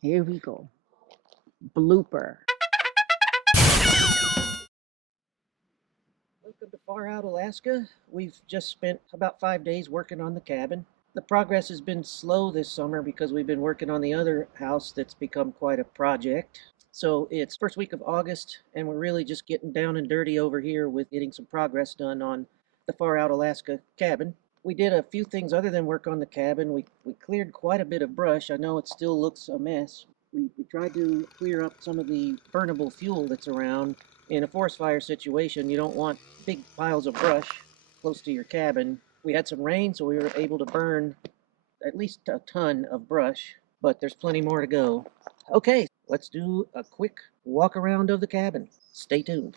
Here we go. Blooper. Welcome to Far Out Alaska. We've just spent about 5 days working on the cabin. The progress has been slow this summer because we've been working on the other house that's become quite a project. So it's first week of August, and we're really just getting down and dirty over here with getting some progress done on the Far Out Alaska cabin. We did a few things other than work on the cabin. We cleared quite a bit of brush. I know it still looks a mess. We tried to clear up some of the burnable fuel that's around. In a forest fire situation, you don't want big piles of brush close to your cabin. We had some rain, so we were able to burn at least a ton of brush, but there's plenty more to go. Okay, let's do a quick walk around of the cabin. Stay tuned.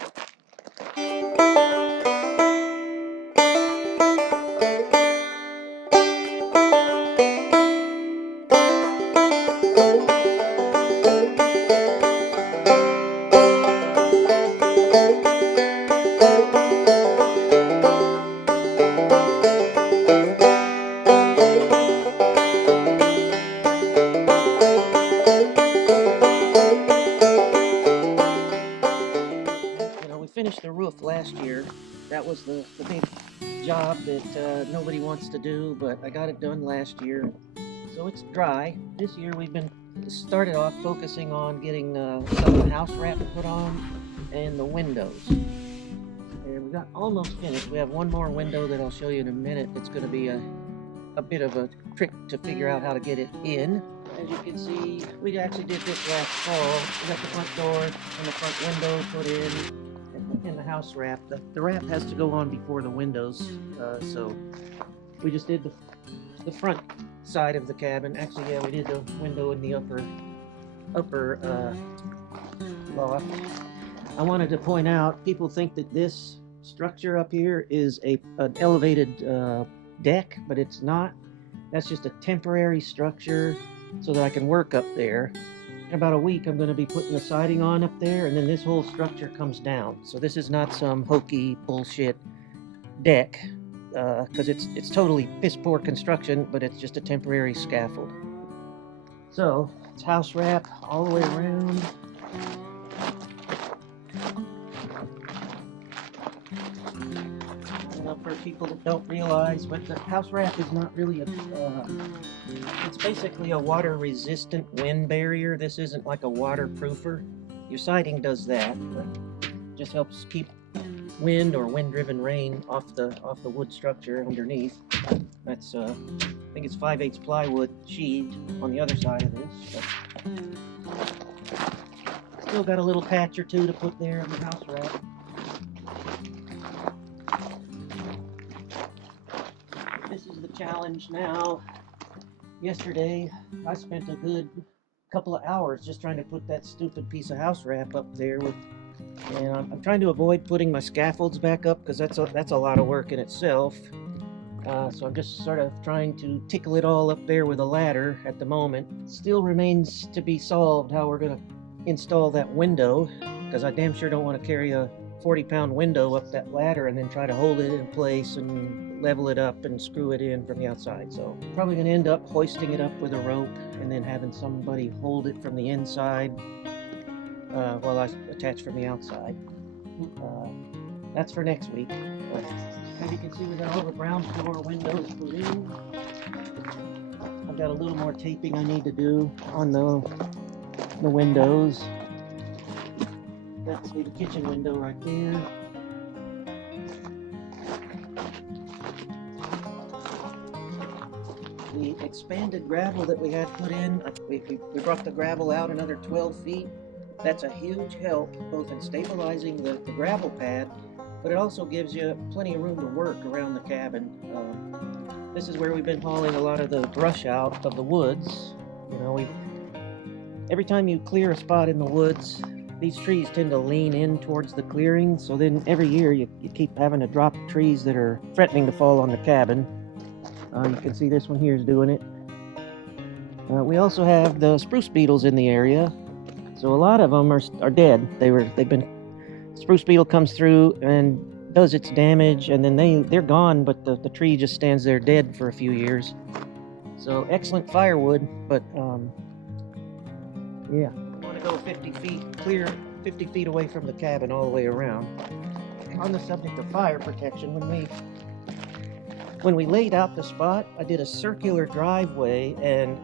We finished the roof last year. That was the big job that nobody wants to do, but I got it done last year. So it's dry. This year we've been started off focusing on getting some of the house wrap put on and the windows. And we got almost finished. We have one more window that I'll show you in a minute. It's going to be a bit of a trick to figure out how to get it in. As you can see, we actually did this last fall. We got the front door and the front window put in the house wrap. The wrap has to go on before the windows, so we just did the front side of the cabin. Actually, yeah, we did the window in the upper loft. I wanted to point out, people think that this structure up here is an elevated deck, but it's not. That's just a temporary structure so that I can work up there. In about a week, I'm going to be putting the siding on up there, and then this whole structure comes down. So this is not some hokey bullshit deck, because it's totally piss poor construction, but it's just a temporary scaffold. So it's house wrap all the way around. For people that don't realize, but the house wrap is not really it's basically a water resistant wind barrier. This isn't like a waterproofer. Your siding does that, but just helps keep wind or wind driven rain off the wood structure underneath. That's I think it's 5/8 plywood sheathed on the other side of this, but still got a little patch or two to put there in the house wrap. This is the challenge now. Yesterday, I spent a good couple of hours just trying to put that stupid piece of house wrap up there and I'm trying to avoid putting my scaffolds back up because that's a lot of work in itself. So I'm just sort of trying to tickle it all up there with a ladder at the moment. Still remains to be solved how we're going to install that window, because I damn sure don't want to carry a 40-pound window up that ladder and then try to hold it in place and level it up and screw it in from the outside. So probably going to end up hoisting it up with a rope and then having somebody hold it from the inside while I attach from the outside. That's for next week. But as you can see, we got all the ground floor windows put in. I've got a little more taping I need to do on the windows. That's the kitchen window right there. The expanded gravel that we had put in, we brought the gravel out another 12 feet. That's a huge help, both in stabilizing the gravel pad, but it also gives you plenty of room to work around the cabin. This is where we've been hauling a lot of the brush out of the woods. You know, every time you clear a spot in the woods, these trees tend to lean in towards the clearing, so then every year you keep having to drop trees that are threatening to fall on the cabin. You can see this one here is doing it. We also have the spruce beetles in the area, so a lot of them are dead. Spruce beetle comes through and does its damage, and then they're gone, but the tree just stands there dead for a few years. So excellent firewood, but Yeah. We want to go 50 feet clear, 50 feet away from the cabin all the way around. On the subject of fire protection, when we laid out the spot, I did a circular driveway, and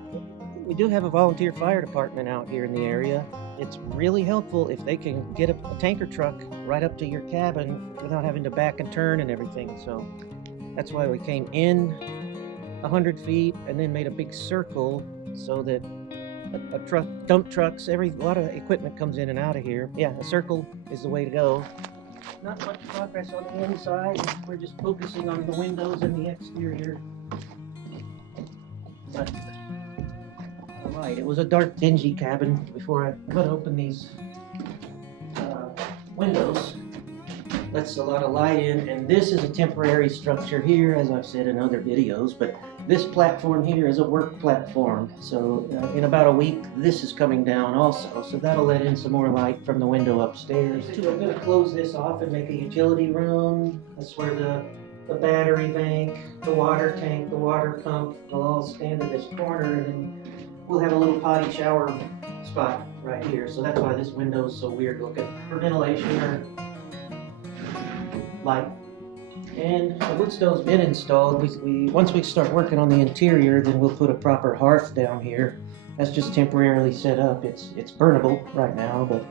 we do have a volunteer fire department out here in the area. It's really helpful if they can get a tanker truck right up to your cabin without having to back and turn and everything. So that's why we came in 100 feet and then made a big circle so that a truck, dump trucks, a lot of equipment comes in and out of here. Yeah, a circle is the way to go. Not much progress on the inside. We're just focusing on the windows and the exterior. But all right, it was a dark, dingy cabin before I cut open these windows. Lets a lot of light in, and this is a temporary structure here, as I've said in other videos, but this platform here is a work platform. So in about a week, this is coming down also, so that'll let in some more light from the window upstairs. I'm going to close this off and make a utility room. That's where the battery bank, the water tank, the water pump will all stand in this corner, and then we'll have a little potty shower spot right here. So that's why this window is so weird looking, for ventilation or light. And the wood stove's been installed. Once we start working on the interior, then we'll put a proper hearth down here. That's just temporarily set up. It's burnable right now, but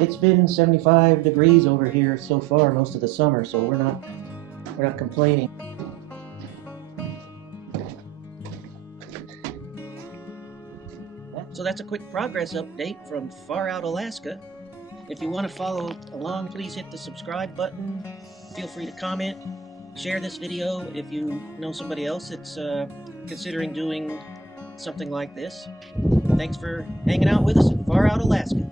it's been 75 degrees over here so far most of the summer, so we're not complaining. So that's a quick progress update from far out Alaska. If you want to follow along, please hit the subscribe button. Feel free to comment, share this video if you know somebody else that's considering doing something like this. Thanks for hanging out with us in far out Alaska.